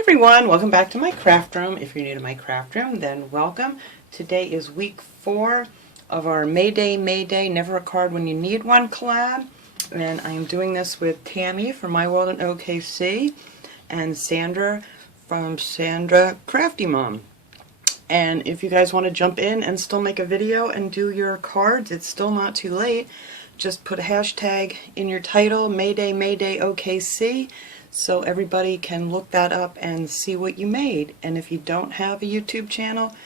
everyone, welcome back to my craft room. If you're new to my craft room, then welcome. Today is week 4 of our Mayday Never a Card When You Need One collab, and I am doing this with Tammy from My World in OKC and Sandra from Sandra Crafty Mom. And if you guys want to jump in and still make a video and do your cards, it's still not too late. Just put a hashtag in your title, Mayday OKC, so everybody can look that up and see what you made. And if you don't have a YouTube channel,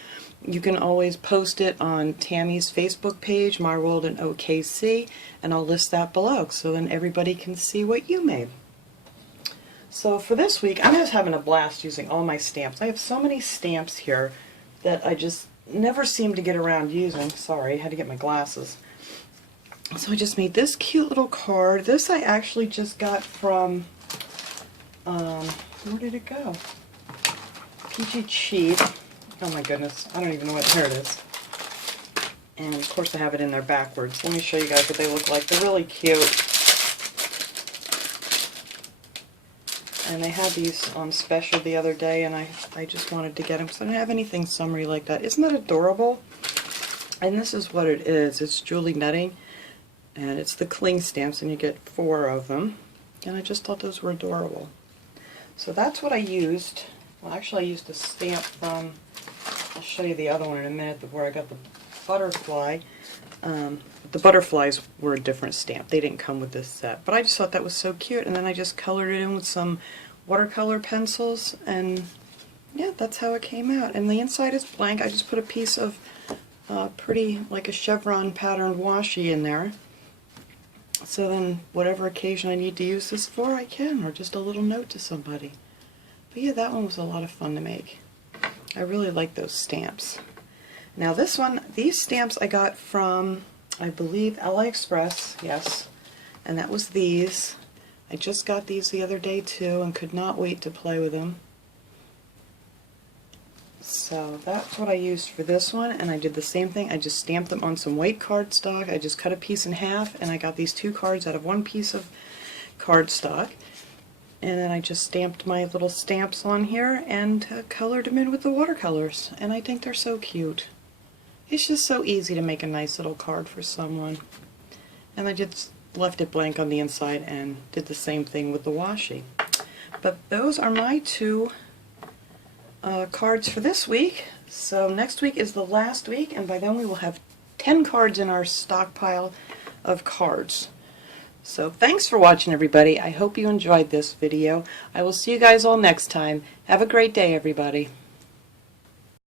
you can always post it on Tammy's Facebook page, My World in OKC, and I'll list that below so then everybody can see what you made. So for this week, I'm just having a blast using all my stamps. I have so many stamps here that I just never seem to get around using. Sorry, I had to get my glasses. So I just made this cute little card. This I actually just got from, where did it go? Peachy Cheap. Oh my goodness, I don't even know what, here it is. And of course I have it in there backwards. Let me show you guys what they look like. They're really cute. And they had these on special the other day, and I just wanted to get them because I didn't have anything summery like that. Isn't that adorable? And this is what it is. It's Julie Netting, and it's the cling stamps, and you get 4 of them. And I just thought those were adorable. So that's what I used. Well, actually I used a stamp from, I'll show you the other one in a minute, where I got the butterfly. The butterflies were a different stamp. They didn't come with this set. But I just thought that was so cute, and then I just colored it in with some watercolor pencils, and yeah, that's how it came out. And the inside is blank. I just put a piece of pretty, like a chevron patterned washi in there. So then whatever occasion I need to use this for, I can, or just a little note to somebody. But yeah, that one was a lot of fun to make. I really like those stamps. Now this one, these stamps I got from, I believe, AliExpress, yes, and that was these. I just got these the other day too and could not wait to play with them. So that's what I used for this one, and I did the same thing. I just stamped them on some white cardstock. I just cut a piece in half, and I got these 2 cards out of 1 piece of cardstock. And then I just stamped my little stamps on here and colored them in with the watercolors. And I think they're so cute. It's just so easy to make a nice little card for someone. And I just left it blank on the inside and did the same thing with the washi. But those are my 2 cards for this week. So next week is the last week, and by then we will have 10 cards in our stockpile of cards. So thanks for watching, everybody. I hope you enjoyed this video. I will see you guys all next time. Have a great day, everybody.